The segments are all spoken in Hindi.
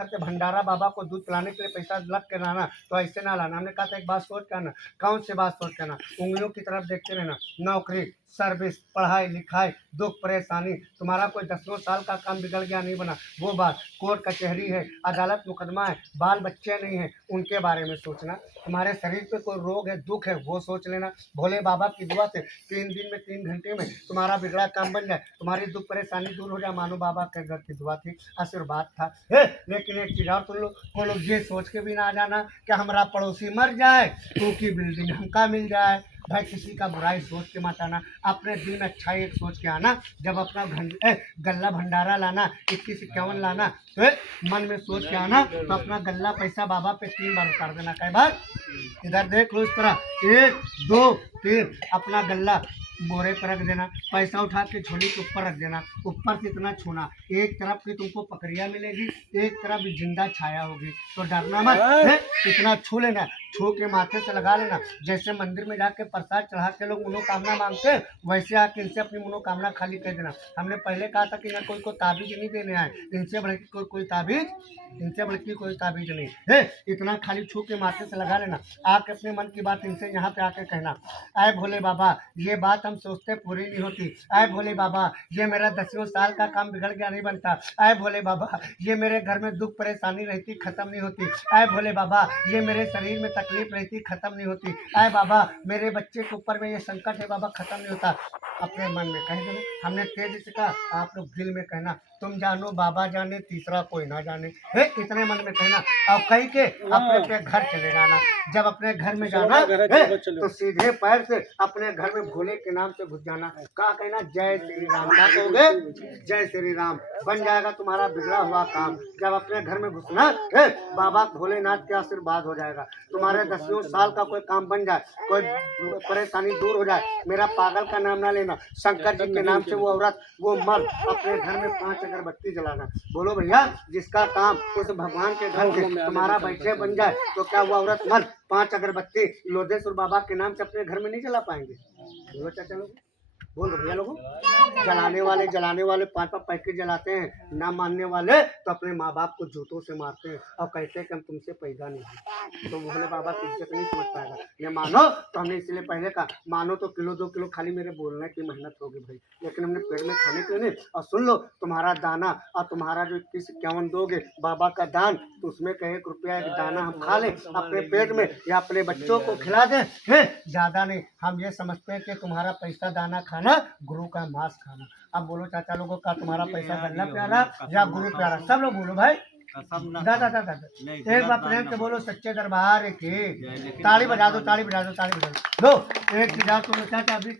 घर से भंडारा बाबा को दूध पिलाने के लिए पैसा लग के लाना, तो ऐसे ना लाना। हमने कहा था एक बात सोच के आना। कौन सी बात सोच के आना? उंगलियों की तरफ देखते रहना। नौकरी, सर्विस, पढ़ाई लिखाई, दुख परेशानी, तुम्हारा कोई 10 साल का काम बिगड़ गया नहीं बना, वो बात। कोर्ट कचहरी है, अदालत मुकदमा है, बाल बच्चे नहीं है, उनके बारे में सोचना। तुम्हारे शरीर पे कोई रोग है, दुख है, वो सोच लेना। भोले बाबा की दुआ से 3 दिन में 3 घंटे में तुम्हारा बिगड़ा काम बन जाए, तुम्हारी दुख परेशानी दूर हो जाए। मानो बाबा के घर की दुआ थी, आशीर्वाद था। लेकिन एक चीज और, तुम लोग को लोग ये सोच के भी ना जाना कि हमारा पड़ोसी मर जाए तो की बिल्डिंग हमका मिल जाए। भाई किसी का बुराई सोच के मत आना, अपने दिल में अच्छाई एक सोच के आना। जब अपना गल्ला भंडारा लाना, 21-51 लाना, तो मन में सोच के आना। तो अपना गल्ला पैसा बाबा पे 3 बार उतार देना। कई बार इधर देख लो, इस तरह 1 2 3 अपना गल्ला बोरे पर रख देना, पैसा उठा के झोली के ऊपर रख देना, ऊपर से इतना छूना, एक तरफ की तुमको पकड़िया मिलेगी, एक तरफ जिंदा छाया होगी। तो डरना मत, इतना छू लेना, छू के माथे से लगा लेना। जैसे मंदिर में जाके प्रसाद चढ़ा के लोग मनोकामना मांगते, वैसे आके इनसे अपनी मनोकामना खाली कर देना। हमने पहले कहा था कि ना कोई को ताबीज नहीं देने आए, इनसे बढ़ के कोई ताबीज, इनसे बढ़ के कोई ताबीज नहीं है। इतना खाली छू के माथे से लगा लेना, आके अपने मन की बात इनसे यहाँ पे आके कहना, आए भोले बाबा ये बात हम सोचते पूरी नहीं होती। आए भोले बाबा ये मेरा 10 साल का काम बिगड़ गया नहीं बनता। आए भोले बाबा ये मेरे घर में दुख परेशानी रहती खत्म नहीं होती। आए भोले बाबा ये मेरे शरीर में तकलीफ रहती खत्म नहीं होती। आए बाबा मेरे बच्चे के ऊपर में ये संकट है बाबा खत्म नहीं होता। अपने मन में कह देना। हमने तेज से कहा, आप लोग दिल में कहना, तुम जानो बाबा जाने तीसरा कोई ना जाने। इतने मन में कहना और कह के अपने घर चले जाना। जब अपने घर में जाना तो सीधे पैर से अपने घर में भोले के नाम से घुस जाना। क्या कहना? जय श्री राम। क्या कहोगे? जय श्री राम। बन जाएगा तुम्हारा बिगड़ा हुआ काम। जब अपने घर में घुसना, बाबा भोलेनाथ के आशीर्वाद हो जाएगा। तुम्हारे 10 साल का कोई काम बन जाए, कोई परेशानी दूर हो जाए। मेरा पागल का नाम ना लेना, शंकर जी के नाम से वो औरत, वो मर्द अपने घर में 5 अगरबत्ती जलाना। बोलो भैया, जिसका काम उस भगवान के घर में तुम्हारा बैठे बन जाए, तो क्या वो औरत मर्द 5 अगरबत्ती लोधेश्वर बाबा के नाम से अपने घर में नहीं जला पाएंगे? बोलो चाचा लोग, बोल भैया लोगों। जलाने वाले 5-5 पैकेट जलाते हैं, ना मानने वाले तो अपने माँ बाप को जूतों से मारते हैं और कहते हैं कि हम तुमसे पैदा नहीं है। तो भोले बाबा की इज्जत नहीं समझ पाएगा। ये मानो तो हमने इसलिए पहले कहा, मानो तो किलो 2 किलो खाली मेरे बोलने की मेहनत होगी भाई, लेकिन हमने पेट में खाने के लिए। और सुन लो, तुम्हारा दाना और तुम्हारा जो 21-51 दोगे बाबा का दान, तो उसमें का 1 रुपया एक दाना हम खा लें अपने पेट में या अपने बच्चों को खिला दें, ज्यादा नहीं। हम ये समझते हैं कि तुम्हारा पैसा दाना खाना, गुरु का मांस खाना। अब बोलो चाचा लोगों का, तुम्हारा पैसा गल्ला प्यारा या गुरु प्यारा? सब लोग बोलो भाई, दादा दादा एक बार प्रेम से बोलो, सच्चे दरबार की। ताली बजा दो, ताली बजा दो, ताली बजा दो। लो एक जाओ तुम चाचा, अभी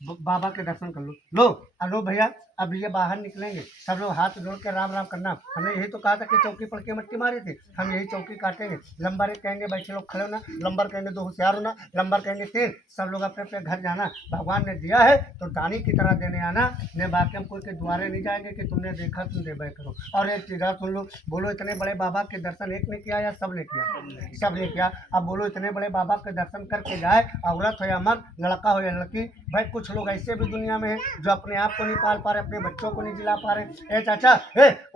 बाबा के दर्शन कर लो। लो भैया, अब ये बाहर निकलेंगे, सब लोग हाथ जोड़ के राम राम करना। हमने यही तो कहा था कि चौकी पड़ के मट्टी मारी थी, हम यही चौकी काटेंगे। लंबर 1 कहेंगे बैठे लोग खड़े होना, लंबर कहेंगे 2 होशियार होना, लंबर कहेंगे 3। सब लोग अपने अपने घर जाना। भगवान ने दिया है तो दानी की तरह देने आना। ने बाकी हम कोई के द्वारे नहीं जाएंगे कि तुमने देखा तुम दे बैठ करो। और एक चीज़ सुन लो, बोलो इतने बड़े बाबा के दर्शन एक ने किया या सब ने किया? सब ने किया। अब बोलो, इतने बड़े बाबा के दर्शन करके जाए, औरत हो या मर्द, लड़का हो या लड़की। भाई कुछ लोग ऐसे भी दुनिया में हैं जो अपने आप को नहीं पाल पा रहे, अपने बच्चों को नहीं जिला पा रहे। चाचा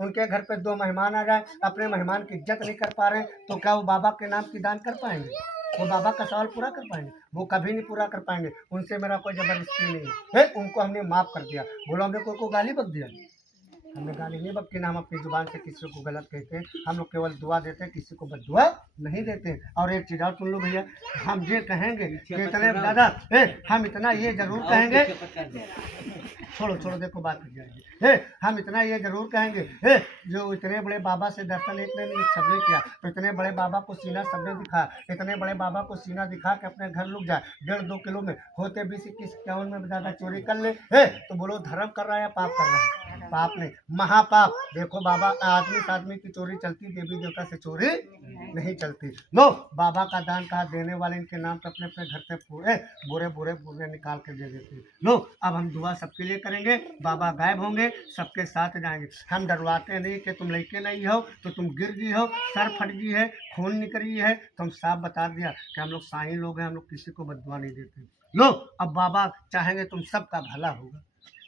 उनके घर पे 2 मेहमान आ जाए, अपने मेहमान की इज्जत नहीं कर पा रहे, तो क्या वो बाबा के नाम की दान कर पाएंगे? वो बाबा का सवाल पूरा कर पाएंगे? वो कभी नहीं पूरा कर पाएंगे। उनसे मेरा कोई जबरदस्ती नहीं है। उनको हमने माफ़ कर दिया। बोलो हमने कोई को गाली बक दिया? हमने गाली नहीं बकती, ना हम अपनी जुबान से किसी को गलत कहते हैं। हम लोग केवल दुआ देते हैं, किसी को बददुआ नहीं देते। और एक चीज़ और सुन लो भैया, हम ये कहेंगे कि इतने दादा हम इतना ये जरूर कहेंगे, छोड़ो देखो बात कर जाएगी। हम इतना ये जरूर कहेंगे, जो इतने बड़े बाबा से दर्शन एक ने नहीं सबने किया, तो इतने बड़े बाबा को सीना सबने दिखा। इतने बड़े बाबा को सीना दिखा के अपने घर लुक जाए, 1.5-2 किलो में होते 20-21-51 में ज़्यादा चोरी कर ले, तो बोलो धर्म कर रहा है या पाप कर रहा है? पाप नहीं, महापाप। देखो बाबा, आदमी से आदमी की चोरी चलती, देवी देवता से चोरी नहीं चलती। लो बाबा का दान कहा, देने वाले इनके नाम पे अपने अपने घर से पूरे बोरे निकाल के दे देते हैं। लो अब हम दुआ सबके लिए करेंगे, बाबा गायब होंगे, सबके साथ जाएंगे। हम डरवाते नहीं कि तुम लड़के नहीं हो तो तुम गिर गई हो, सर फट गई है, खून निकल गई है, तो हम साफ बता दिया कि हम लोग साईं लोग हैं, हम लोग किसी को बददुआ नहीं देते। लो अब बाबा चाहेंगे तुम सबका भला होगा।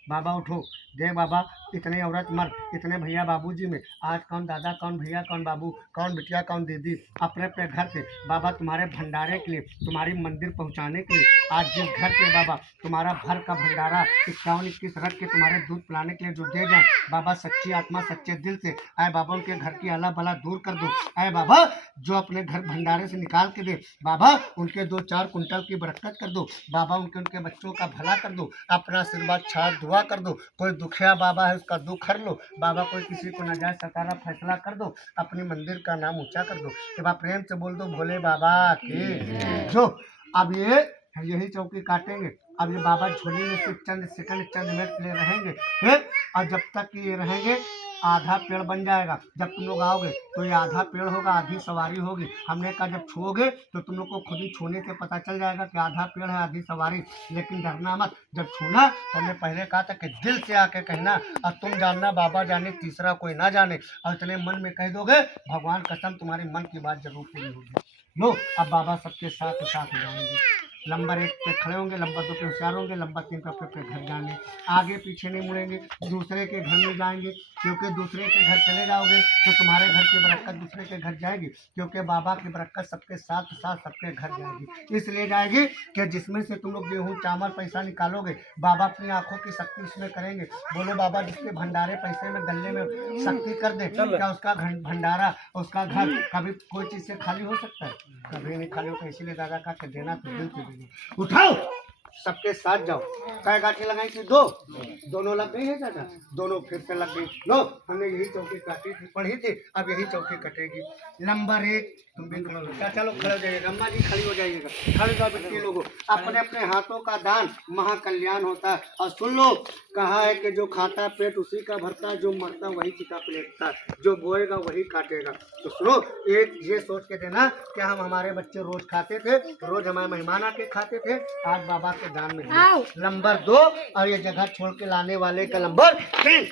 बाबा उठो, देख बाबा इतने औरत मर्द इतने भैया बाबूजी में आज कौन दादा कौन भैया कौन बाबू कौन बिटिया कौन दीदी अपने अपने घर से बाबा तुम्हारे भंडारे के लिए तुम्हारी मंदिर पहुंचाने के लिए आज जिस घर पे बाबा तुम्हारा भर का भंडारा 51-21 रख के तुम्हारे दूध पिलाने के लिए जो दे जाए बाबा सच्ची आत्मा सच्चे दिल से आए बाबा उनके घर की अला बला दूर कर दो। आए बाबा जो अपने घर भंडारे से निकाल के दे बाबा उनके 2-4 कुंटल की बरकत कर दो बाबा, उनके बच्चों का भला कर दो, अपना आशीर्वाद छाड़ दुआ कर दो। कोई दुखिया बाबा है उसका दुख हर लो बाबा, कोई किसी को नाजायज सताना फैसला कर दो, अपने मंदिर का नाम ऊंचा कर दो। जब आप प्रेम से बोल दो भोले बाबा की जो। अब ये यही चौकी काटेंगे। अब ये बाबा झोली में से चंद सेकंड चंद मिनट ले रहेंगे फिर, और जब तक ये रहेंगे आधा पेड़ बन जाएगा। जब तुम लोग आओगे तो ये आधा पेड़ होगा आधी सवारी होगी। हमने कहा जब छूओगे तो तुम लोग को खुद ही छूने से पता चल जाएगा कि आधा पेड़ है आधी सवारी, लेकिन डरना मत। जब छूना तो हमने पहले कहा था कि दिल से आके कहना, और तुम जानना बाबा जाने तीसरा कोई ना जाने, और इतने मन में कह दोगे भगवान कसम तुम्हारी मन की बात जरूर पूरी होगी। लो अब बाबा सबके साथ हो जाएंगे। नंबर 1 पे खड़े होंगे, नंबर 2 पे होशियार होंगे, नंबर 3 पे अपने घर जाएंगे, आगे पीछे नहीं मुड़ेंगे, दूसरे के घर में जाएंगे, क्योंकि दूसरे के घर चले जाओगे तो तुम्हारे घर की बरकत दूसरे के घर जाएगी, क्योंकि बाबा की बरकत सबके साथ साथ सबके घर जाएगी। इसलिए जाएगी कि जिसमें से तुम लोग गेहूँ चावल पैसा निकालोगे बाबा अपनी आंखों की शक्ति उसमें करेंगे। बोलो बाबा जिसके भंडारे पैसे में गले में शक्ति कर दे, क्या उसका भंडारा उसका घर कभी कोई चीज़ से खाली हो सकता है? कभी नहीं खाली होता। इसीलिए दादा का के देना तो दिल से उठाओ सबके साथ जाओ। काय गाठी लगाई थी? 2 दोनों लग गई है दादा, दोनों फिर से लग गई। लो हमने यही चौकी काटी थी पढ़ी थी, अब यही चौकी कटेगी। नंबर 1 तुम भी चलो खड़े हो जाइएगा, अम्मा जी खड़ी हो जाइएगा, खड़े जाओ बच्चे लोगों। अपने अपने हाथों का दान महाकल्याण होता है। और सुन लो कहा है कि जो खाता पेट उसी का भरता है, जो मरता वही चिता पलेटता है, जो बोएगा वही काटेगा। तो सुनो एक ये सोच के देना कि हम हमारे बच्चे रोज खाते थे, रोज हमारे मेहमान आके खाते थे, आज बाबा के दान में दिया। नंबर 2 और ये जगह छोड़ के लाने वाले का नंबर 3।